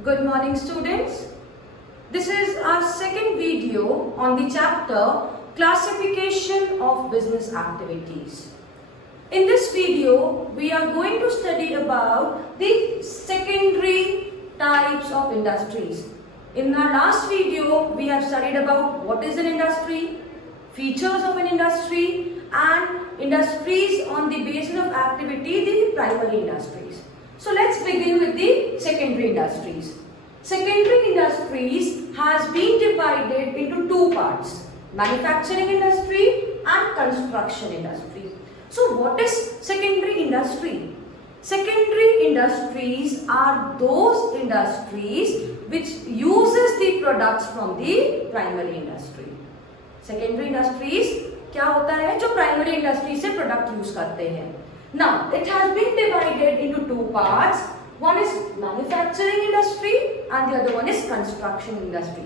Good morning, students. This is our second video on the chapter Classification of Business Activities. In this video, we are going to study about the secondary types of industries. In our last video, we have studied about what is an industry, features of an industry, and industries on the basis of activity, the primary industries. So let's begin with the secondary industries. Secondary industries has been divided into two parts, manufacturing industry and construction industry. So what is secondary industry? Secondary industries are those industries which uses the products from the primary industry. Secondary industries क्या होता है जो primary industry से product use करते हैं. Now it has been divided into two parts. One is manufacturing industry and the other one is construction industry.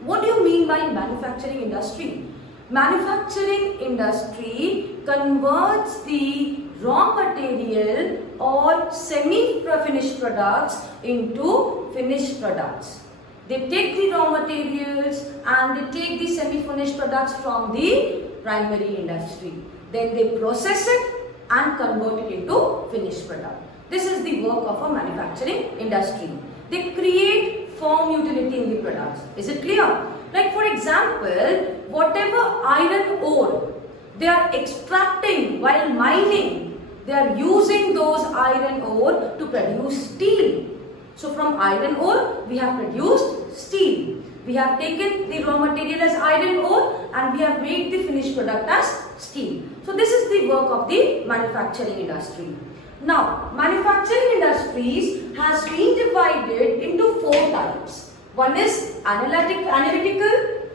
What do you mean by manufacturing industry? Manufacturing industry converts the raw material or semi-finished products into finished products. They take the raw materials and they take the semi-finished products from the primary industry. Then they process it and convert it into finished product. This is the work of a manufacturing industry. They create firm utility in the products. Is it clear? Like for example, whatever iron ore they are extracting while mining, they are using those iron ore to produce steel. So from iron ore, we have produced steel. We have taken the raw material as iron ore and we have made the finished product as steel. So this is the work of the manufacturing industry. Now, manufacturing industries has been divided into four types. One is analytical,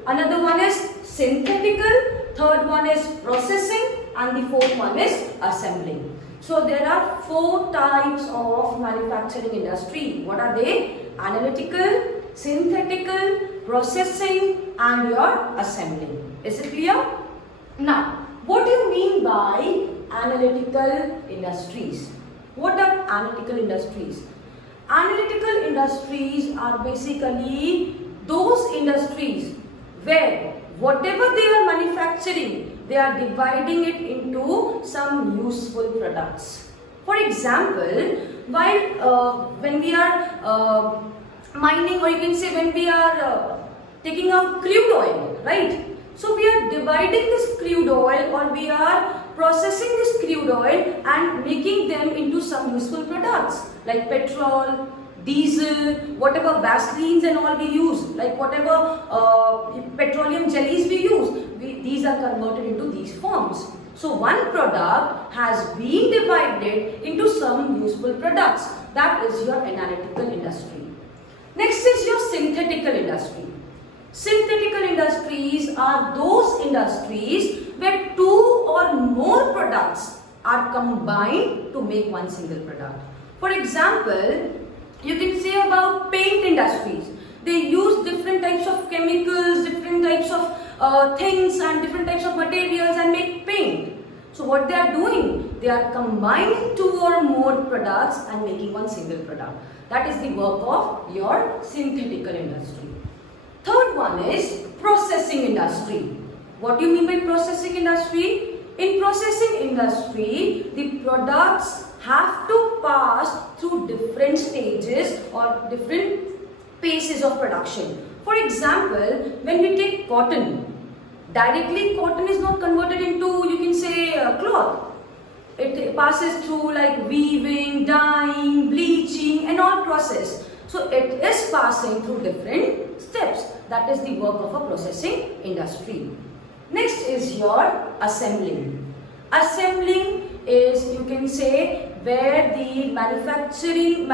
another one is synthetical, third one is processing, and the fourth one is assembling. So there are four types of manufacturing industry. What are they? Analytical, synthetical, processing, and your assembling. Is it clear? Now, what do you mean by analytical industries? What are analytical industries? Analytical industries are basically those industries where whatever they are manufacturing, they are dividing it into some useful products. For example, when we are mining, or you can say when we are taking out crude oil, right? So we are dividing this crude oil, or we are processing this crude oil and making them into some useful products like petrol, diesel, whatever Vaselines and all we use, like whatever petroleum jellies we use, these are converted into these forms. So one product has been divided into some useful products. That is your analytical industry. Next is your synthetical industry. Synthetical industries are those industries where two or more products are combined to make one single product. For example, you can say about paint industries. They use different types of chemicals, different types of things and different types of materials and make paint. So what they are doing? They are combining two or more products and making one single product. That is the work of your synthetical industry. Third one is processing industry. What do you mean by processing industry? In processing industry, the products have to pass through different stages or different phases of production. For example, when we take cotton, directly cotton is not converted into, you can say, cloth. It passes through like weaving, dyeing, bleaching and all process. So it is passing through different steps. That is the work of a processing industry. Next is your assembling. Assembling is, you can say, where the manufactured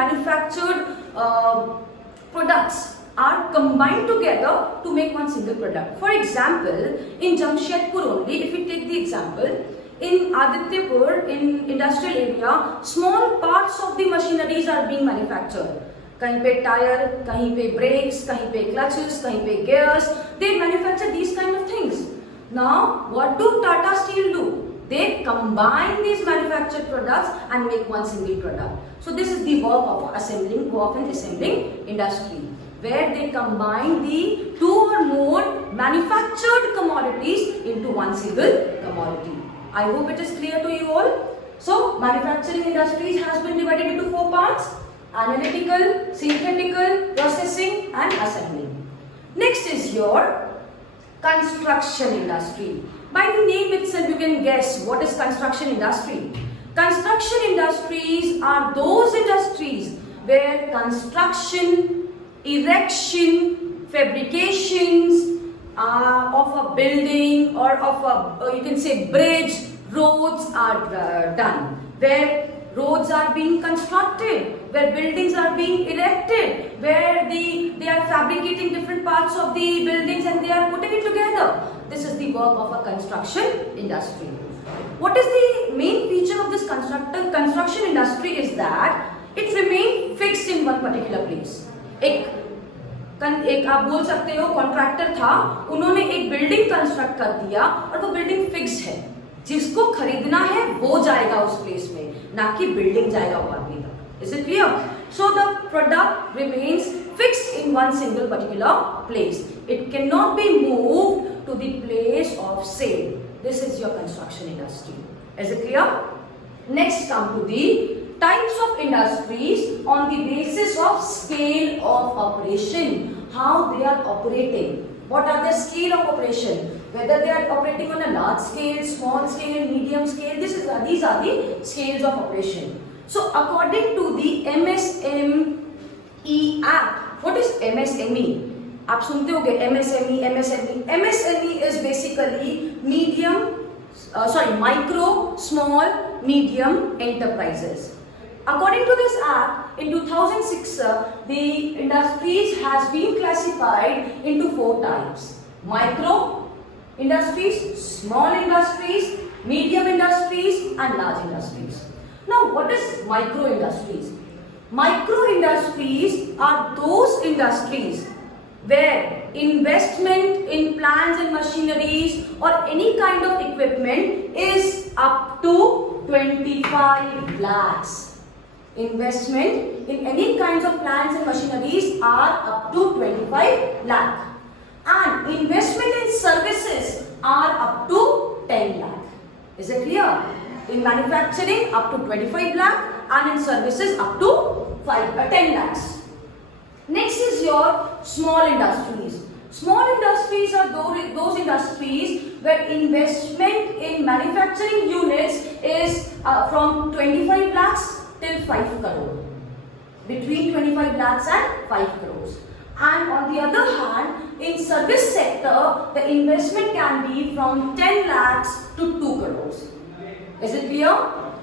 products are combined together to make one single product. For example, in Jamshedpur only, if we take the example, in Adityapur, in industrial area, small parts of the machineries are being manufactured. कहीं पे tyre, कहीं पे brakes, कहीं पे clutches, कहीं पे gears. They manufacture these kind of things. Now, what do Tata Steel do? They combine these manufactured products and make one single product. So this is the work of an assembling industry, where they combine the two or more manufactured commodities into one single commodity. I hope it is clear to you all. So manufacturing industries has been divided into four parts: analytical, synthetical, processing and assembling. Next is your construction industry. By the name itself, you can guess what is construction industry. Construction industries are those industries where construction, erection, fabrications of a building or of a, you can say, bridge, roads are done. Where roads are being constructed, where buildings are being erected, where they are fabricating different parts of the buildings and they are putting it together. This is the work of a construction industry. What is the main feature of this construction industry is that it remains fixed in one particular place. एक आप बोल सकते हो contractor था, उन्होंने एक building construct कर दिया और वो बिल्डिंग फिक्स है, जिसको खरीदना है वो जाएगा उस प्लेस में, ना कि बिल्डिंग जाएगा वो आदमी तक. Is it clear? So the product remains fixed in one single particular place. It cannot be moved to the place of sale. This is your construction industry. Is it clear? Next, come to the types of industries on the basis of scale of operation. How they are operating. What are the scale of operation? Whether they are operating on a large scale, small scale, medium scale. These are the scales of operation. So according to the MSME Act, what is MSME? आप सुनते होंगे MSME. MSME is basically micro, small, medium enterprises. According to this act, in 2006, the industries has been classified into four types: micro industries, small industries, medium industries, and large industries. Now, what is micro industries? Micro industries are those industries where investment in plants and machineries or any kind of equipment is up to 25 lakhs. Investment in any kinds of plants and machineries are up to 25 lakh. And investment in services are up to 10 lakh. Is it clear? In manufacturing up to 25 lakh and in services up to 10 lakhs. Next is your small industries. Small industries are those industries where investment in manufacturing units is from 25 lakhs till 5 crore. Between 25 lakhs and 5 crores. And on the other hand, in service sector, the investment can be from 10 lakhs to 2 crores. Is it clear?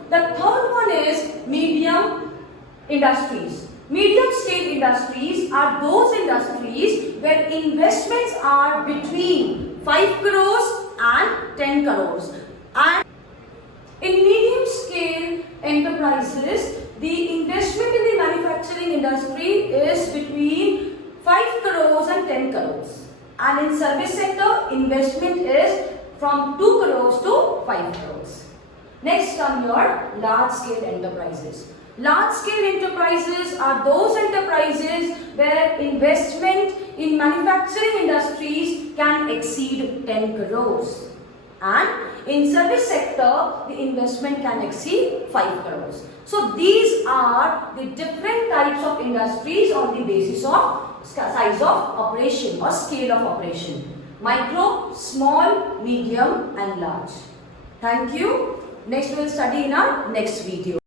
The third one is medium industries. Medium scale industries are those industries where investments are between 5 crores and 10 crores. And in medium scale enterprises, the investment in the manufacturing industry is between 5 crores and 10 crores. And in service sector, investment is from 2 crores to 5 crores. Next come your large scale enterprises. Large scale enterprises are those enterprises where investment in manufacturing industries can exceed 10 crores. And in service sector, the investment can exceed 5 crores. So these are the different types of industries on the basis of size of operation or scale of operation. Micro, small, medium and large. Thank you. Next we will study in our next video.